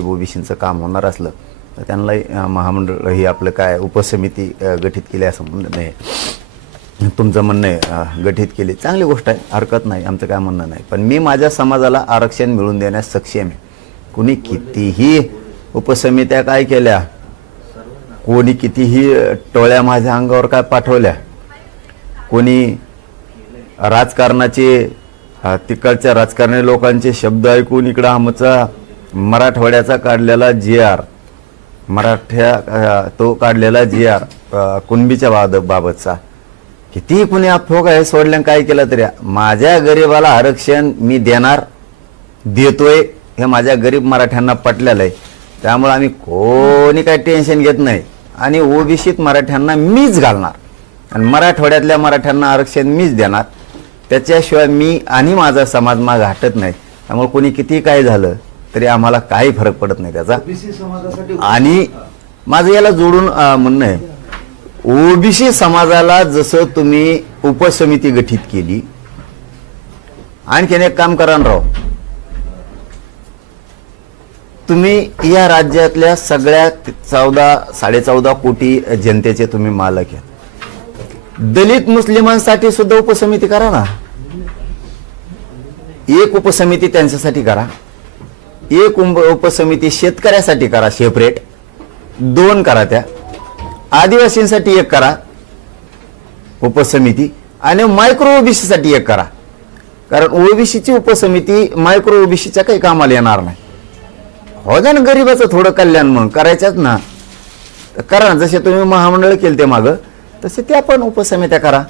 ओबीसीचं काम होणार असलं तर त्यांना महामंडळ ही आपलं काय उपसमिती गठीत केली असं म्हणणं नाही. तुमचं म्हणणं आहे गठीत केली. चांगली गोष्ट आहे हरकत नाही आमचं काय म्हणणं नाही. पण मी माझ्या समाजाला आरक्षण मिळवून देण्यास सक्षम आहे. कुणी कितीही उपसमित्या काय केल्या कोणी कितीही टोळ्या माझ्या अंगावर काय पाठवल्या कोणी राजकारणाचे तिकडच्या राजकारणी लोकांचे शब्द ऐकून इकडं आमचा मराठवाड्याचा काढलेला जी आर मराठ्या तो काढलेला जी आर कुणबीच्या बाब बाबतचा. कितीही कुणी अफोग आहे सोडल्यानं काय केलं तरी माझ्या गरिबाला आरक्षण मी देणार देतोय हे माझ्या गरीब मराठ्यांना पटलेलं आहे. त्यामुळे आम्ही कोणी काही टेन्शन घेत नाही. आणि ओबीसीत मराठ्यांना मीच घालणार. आणि मराठवाड्यातल्या मराठ्यांना आरक्षण मीच देणार. त्याच्याशिवाय मी आणि माझा समाज माग हटत नाही. त्यामुळे कोणी किती काय झालं तरी आम्हाला काही फरक पडत नाही त्याचा. आणि माझं याला जोडून म्हणणं आहे. ओबीसी समाजाला जसं तुम्ही उपसमिती गठीत केली आणखीन एक काम करा राव. तुम्ही या राज्यातल्या सगळ्या चौदा साडेचौदा कोटी जनतेचे तुम्ही मालक आहे. दलित मुस्लिमांसाठी सुद्धा उपसमिती करा ना. एक उपसमिती त्यांच्यासाठी करा. एक उप- उपसमिती शेतकऱ्यासाठी करा सेपरेट दोन करा त्या. आदिवासींसाठी एक करा. उपसमिती. आणि मायक्रो ओबीसीसाठी एक करा. कारण ओबीसीची उपसमिती मायक्रो ओबीसीच्या काही कामाला येणार नाही. हो द्या ना गरिबाचं थोडं कल्याण म्हणून करायच्याच ना. करा जसे तुम्ही महामंडळ केलं ते मागं तसे त्या पण उपसमित्या करा.